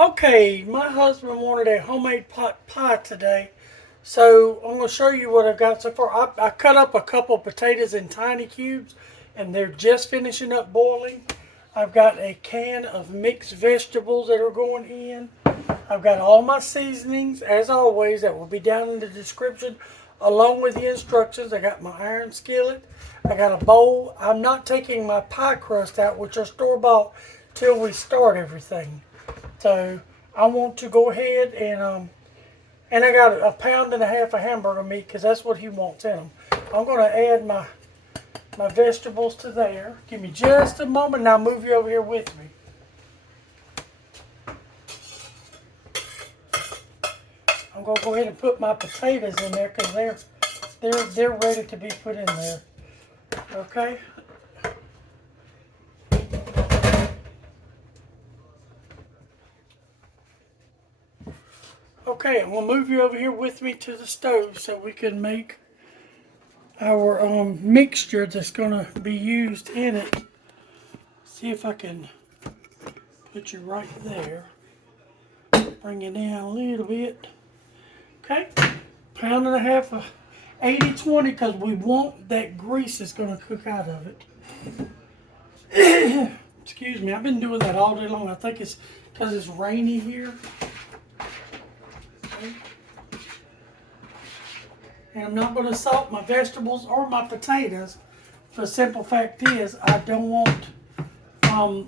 Okay, my husband wanted a homemade pot pie today, so I'm going to show you what I've got so far. I cut up a couple potatoes in tiny cubes, and they're just finishing up boiling. I've got a can of mixed vegetables that are going in. I've got all my seasonings, as always, that will be down in the description, along with the instructions. I got my iron skillet. I got a bowl. I'm not taking my pie crust out, which are store-bought, till we start everything. So I want to go ahead and I got a pound and a half of hamburger meat because that's what he wants in them. I'm going to add my vegetables to there. Give me just a moment and I'll move you over here with me. I'm going to go ahead and put my potatoes in there because they're ready to be put in there. Okay. Okay, I'm going to move you over here with me to the stove so we can make our mixture that's going to be used in it. See if I can put you right there. Bring it down a little bit. Okay, pound and a half of 80-20 because we want that grease that's going to cook out of it. Excuse me, I've been doing that all day long. I think it's because it's rainy here. And I'm not going to salt my vegetables or my potatoes. The simple fact is, I don't want to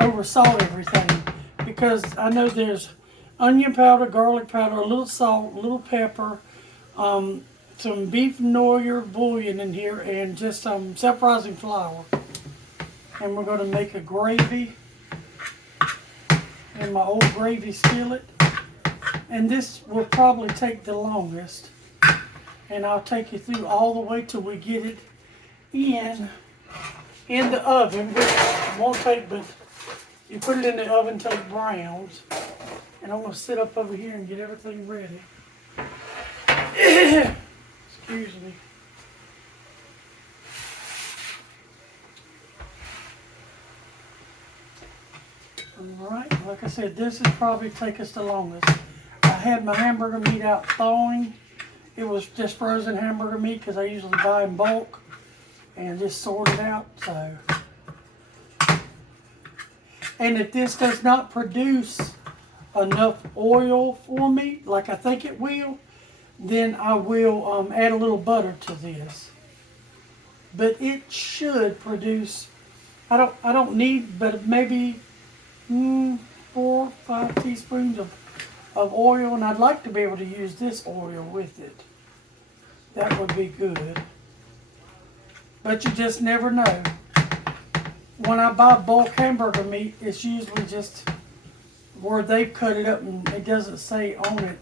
oversalt everything because I know there's onion powder, garlic powder, a little salt, a little pepper, some beef knorr bullion in here, and just some self-rising flour. And we're going to make a gravy in my old gravy skillet. And this will probably take the longest. And I'll take you through all the way till we get it in the oven, which won't take, but you put it in the oven till it browns. And I'm going to sit up over here and get everything ready. Excuse me. Alright, like I said, this will probably take us the longest. I had my hamburger meat out thawing. It was just frozen hamburger meat because I usually buy in bulk and just sort it out. So, and if this does not produce enough oil for me, like I think it will, then I will add a little butter to this. But it should produce. I don't need, but maybe 4-5 teaspoons of oil, and I'd like to be able to use this oil with it. That would be good. But you just never know. When I buy bulk hamburger meat, it's usually just where they've cut it up and it doesn't say on it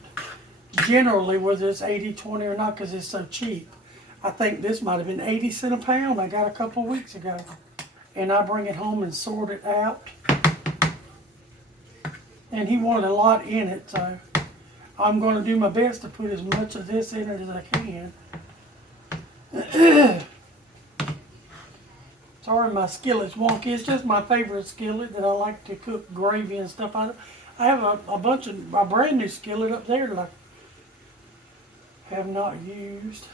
generally whether it's 80-20 or not because it's so cheap. I think this might have been 80 cents a pound I got a couple of weeks ago. And I bring it home and sort it out. And he wanted a lot in it, so I'm going to do my best to put as much of this in it as I can. Sorry my skillet's wonky. It's just my favorite skillet that I like to cook gravy and stuff out of. I have a bunch of a brand new skillet up there that I have not used.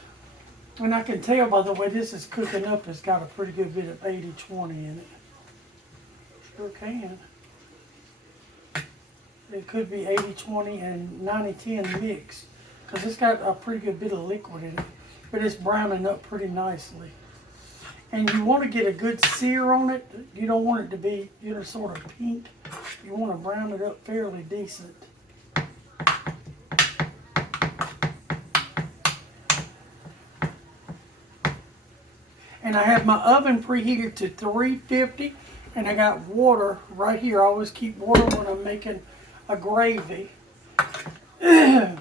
And I can tell by the way this is cooking up, it's got a pretty good bit of 80-20 in it. Sure can. It could be 80-20 and 90-10 mix because it's got a pretty good bit of liquid in it. But it's browning up pretty nicely. And you want to get a good sear on it. You don't want it to be, sort of pink. You want to brown it up fairly decent. And I have my oven preheated to 350. And I got water right here. I always keep water when I'm making a gravy. And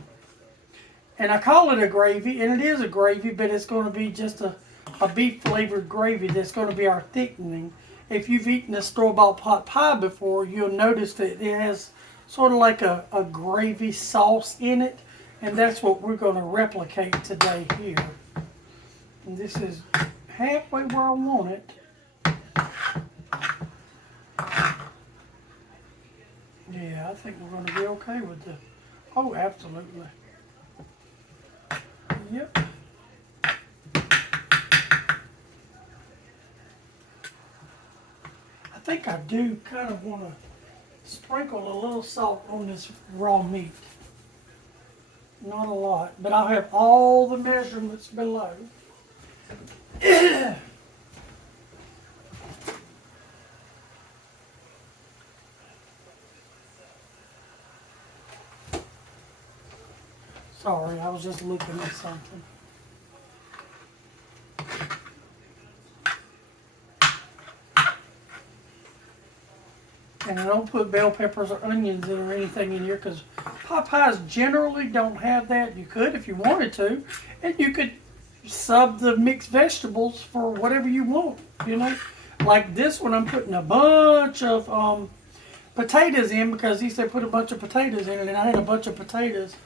I call it a gravy, and it is a gravy, but it's going to be just a beef flavored gravy that's going to be our thickening. If you've eaten a store-bought pot pie before, you'll notice that it has sort of like a gravy sauce in it, and that's what we're going to replicate today here. And this is halfway where I want it. I think we're going to be okay with the, oh, absolutely. Yep. I think I do kind of want to sprinkle a little salt on this raw meat. Not a lot, but I'll have all the measurements below. Sorry, I was just looking at something. And I don't put bell peppers or onions in or anything in here because pot pies generally don't have that. You could if you wanted to, and you could sub the mixed vegetables for whatever you want, you know. Like this one, I'm putting a bunch of potatoes in because he said put a bunch of potatoes in it, and I had a bunch of potatoes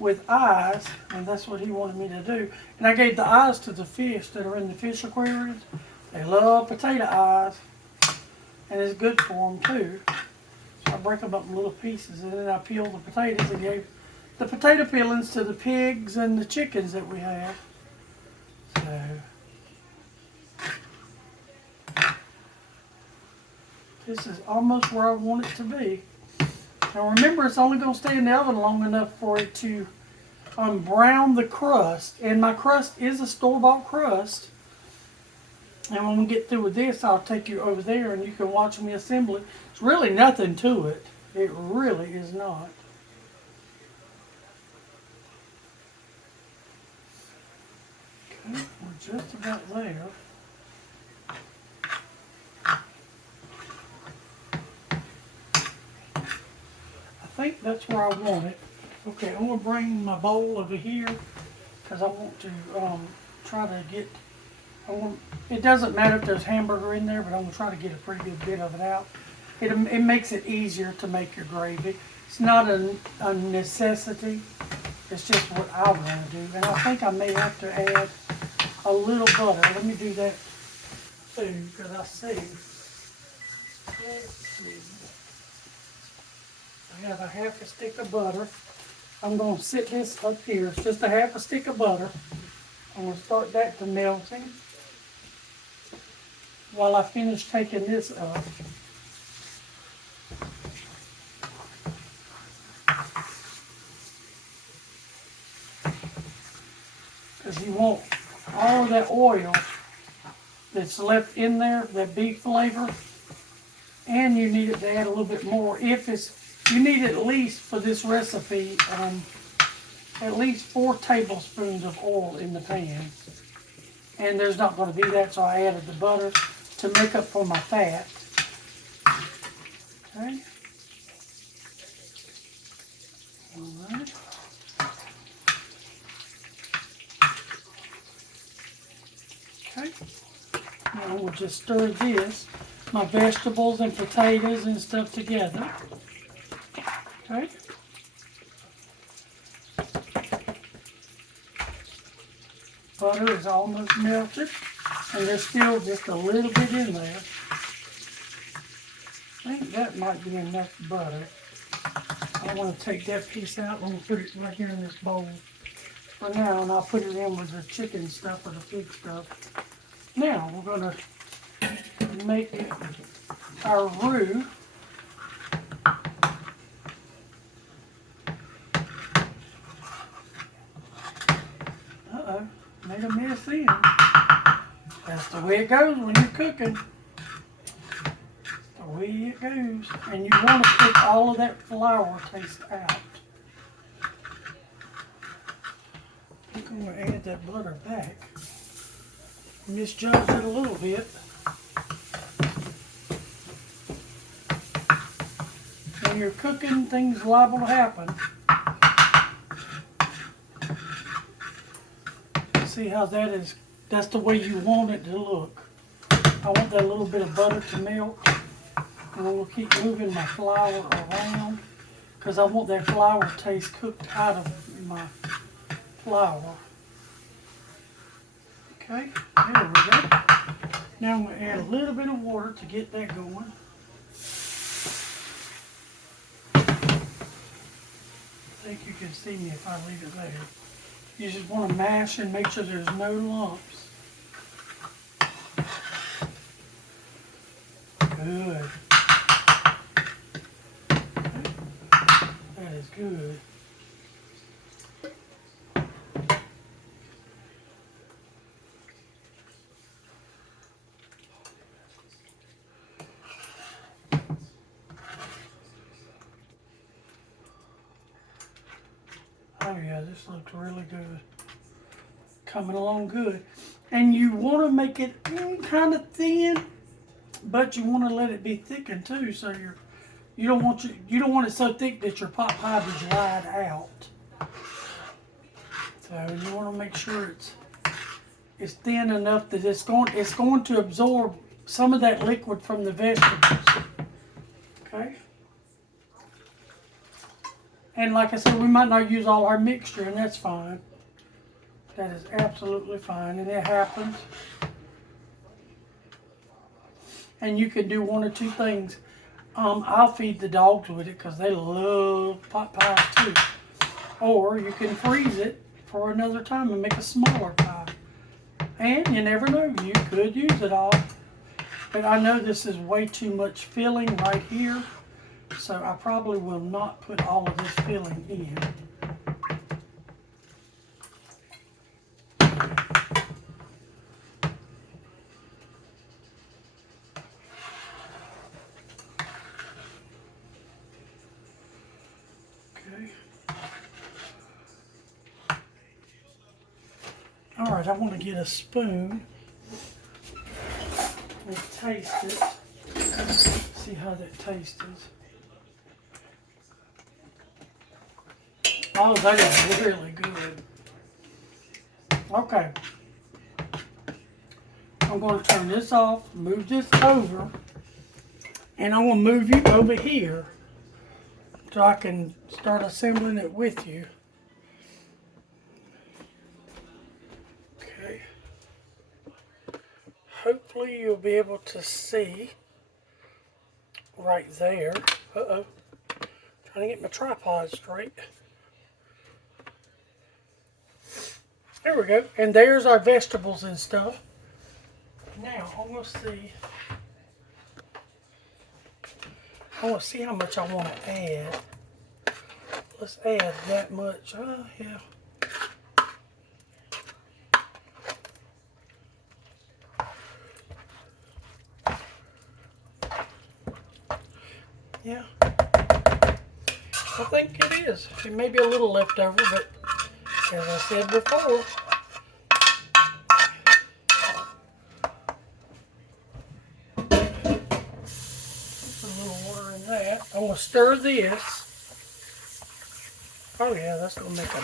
with eyes, and that's what he wanted me to do. And I gave the eyes to the fish that are in the fish aquariums. They love potato eyes, and it's good for them too. So I break them up in little pieces, and then I peel the potatoes and gave the potato peelings to the pigs and the chickens that we have. So this is almost where I want it to be. Now remember, it's only going to stay in the oven long enough for it to brown the crust. And my crust is a store-bought crust. And when we get through with this, I'll take you over there and you can watch me assemble it. It's really nothing to it. It really is not. Okay, we're just about there. I think that's where I want it. Okay, I'm going to bring my bowl over here because I want to try to get, it doesn't matter if there's hamburger in there, but I'm going to try to get a pretty good bit of it out. It makes it easier to make your gravy. It's not a necessity. It's just what I want to do. And I think I may have to add a little butter. Let me do that too because I see. Let's see. I have a half a stick of butter. I'm going to sit this up here. It's just a half a stick of butter. I'm going to start that to melting while I finish taking this up. Because you want all of that oil that's left in there, that beef flavor, and you need it to add a little bit more. You need at least, for this recipe, at least 4 tablespoons of oil in the pan. And there's not going to be that, so I added the butter to make up for my fat. Okay. All right. Okay. Now we'll just stir this, my vegetables and potatoes and stuff together. Okay. Butter is almost melted, and there's still just a little bit in there. I think that might be enough butter. I want to take that piece out. I'm going to put it right here in this bowl for now, and I'll put it in with the chicken stuff or the pig stuff. Now we're going to make our roux. Made a mess in. That's the way it goes when you're cooking. That's the way it goes. And you want to cook all of that flour taste out. I'm going to add that butter back. Misjudged it a little bit. When you're cooking, things are liable to happen. See how that is, that's the way you want it to look. I want that little bit of butter to melt, and I'm going to keep moving my flour around because I want that flour taste cooked out of my flour. Okay, there we go. Now I'm going to add a little bit of water to get that going. think you can see me if I leave it there. You just want to mash and make sure there's no lumps. Good. That is good. Oh yeah, this looks really good. Coming along good. And you want to make it kind of thin, but you want to let it be thickened too, so you don't want it so thick that your pot pie be dried out. So you want to make sure it's thin enough that it's going to absorb some of that liquid from the vegetables. Okay. And like I said, we might not use all our mixture, and that's fine. That is absolutely fine, and it happens. And you can do one or two things. I'll feed the dogs with it because they love pot pies too. Or you can freeze it for another time and make a smaller pie. And you never know, you could use it all. But I know this is way too much filling right here, so I probably will not put all of this filling in. Okay. All right, I want to get a spoon and taste it. See how that tastes. Oh, that is really good. Okay. I'm going to turn this off, move this over, and I'm going to move you over here so I can start assembling it with you. Okay. Hopefully you'll be able to see right there. Uh-oh. Trying to get my tripod straight. There we go. And there's our vegetables and stuff. Now, I want to see how much I want to add. Let's add that much. Oh, yeah. Yeah. I think it is. It may be a little left over, but as I said before, put a little water in that. I'm going to stir this. Oh yeah, that's going to make a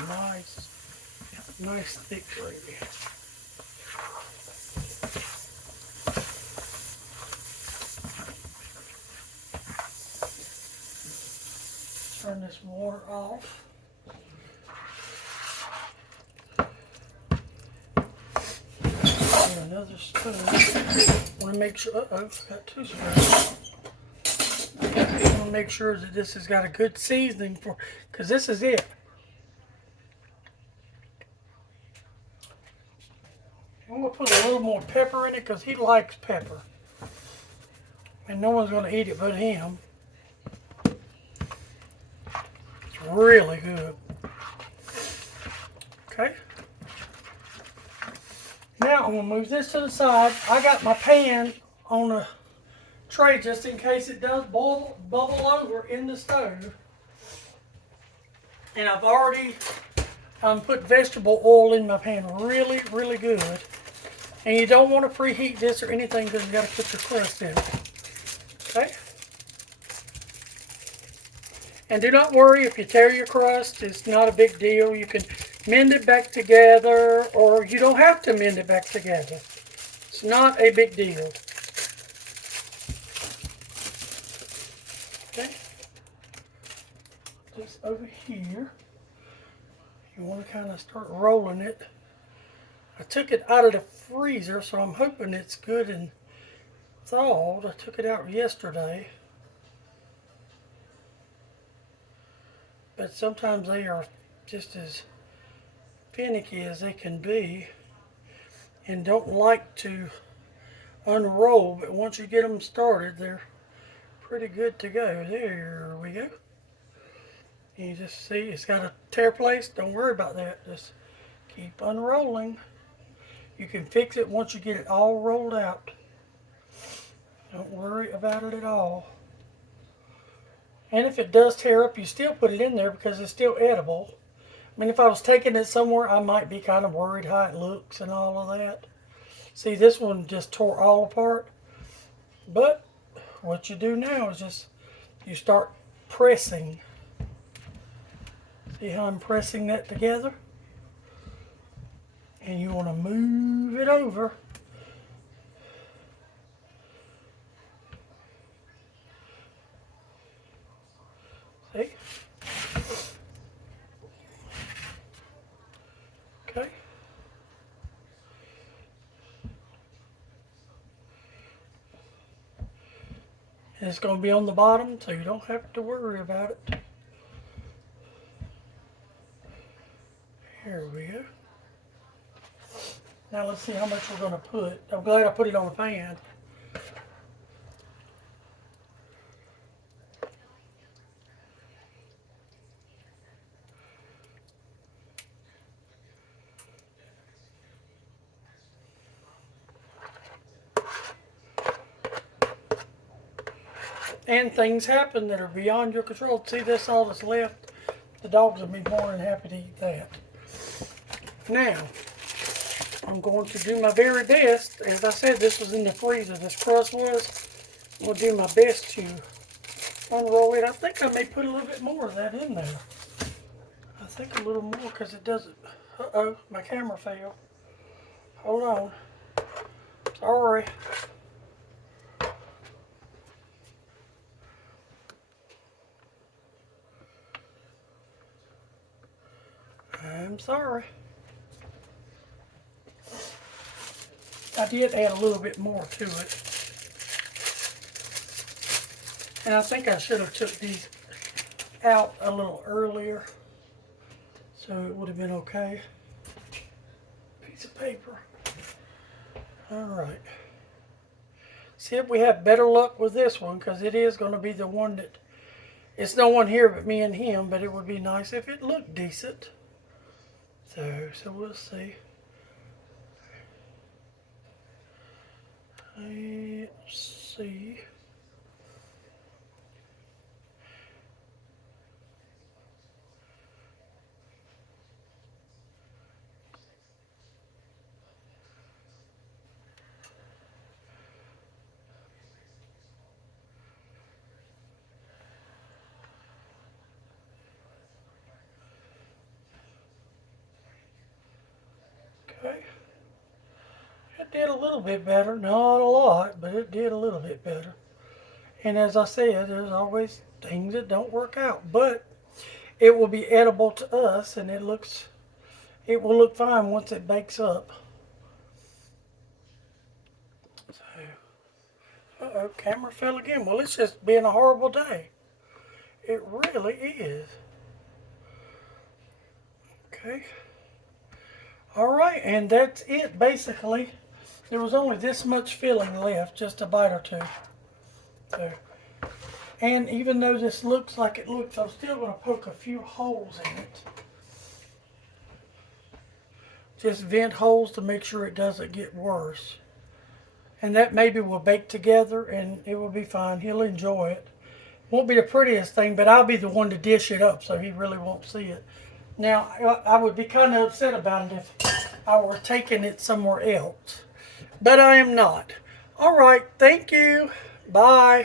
nice thick gravy. Turn this water off. And another spoon. Want to make sure. Uh-oh, got two spoons. I want to make sure that this has got a good seasoning for, because this is it. I'm going to put a little more pepper in it because he likes pepper. And no one's going to eat it but him. It's really good. Okay. Now I'm going to move this to the side. I got my pan on a tray just in case it does bubble over in the stove. And I've already put vegetable oil in my pan really, really good. And you don't want to preheat this or anything because you got to put your crust in it. Okay? And do not worry if you tear your crust. It's not a big deal. You can mend it back together, or you don't have to mend it back together. It's not a big deal. Okay? This over here. You want to kind of start rolling it. I took it out of the freezer, so I'm hoping it's good and thawed. I took it out yesterday. but sometimes they are just as finicky as they can be and don't like to unroll, but once you get them started, they're pretty good to go. There we go. You just see it's got a tear place. Don't worry about that. Just keep unrolling. You can fix it once you get it all rolled out. Don't worry about it at all. And if it does tear up, you still put it in there because it's still edible. I mean, if I was taking it somewhere, I might be kind of worried how it looks and all of that. See, this one just tore all apart. But what you do now is just you start pressing. See how I'm pressing that together? And you want to move it over. See? Okay. And it's going to be on the bottom, so you don't have to worry about it. Here we go. Now let's see how much we're going to put. I'm glad I put it on the pan. And things happen that are beyond your control. See, that's all that's left. The dogs will be more than happy to eat that. Now, I'm going to do my very best. As I said, this was in the freezer. This crust was. I'm going to do my best to unroll it. I think I may put a little bit more of that in there. I think a little more because it doesn't. Uh-oh, my camera fell. Hold on. Sorry. I'm sorry. I did add a little bit more to it. And I think I should have took these out a little earlier, so it would have been okay. Piece of paper. All right. See if we have better luck with this one, because it is going to be the one that, it's no one here but me and him, but it would be nice if it looked decent. So we'll see. Let's see. Okay. It did a little bit better. Not a lot, but it did a little bit better. And as I said, there's always things that don't work out. But it will be edible to us, and it will look fine once it bakes up. So, uh-oh, camera fell again. Well, it's just been a horrible day. It really is. Okay. All right, and that's it basically. There was only this much filling left, just a bite or two. So, and even though this looks like it looks, I'm still going to poke a few holes in it. Just vent holes to make sure it doesn't get worse. And that maybe will bake together and it will be fine. He'll enjoy it. Won't be the prettiest thing, but I'll be the one to dish it up so he really won't see it. Now, I would be kind of upset about it if I were taking it somewhere else. But I am not. All right, thank you. Bye.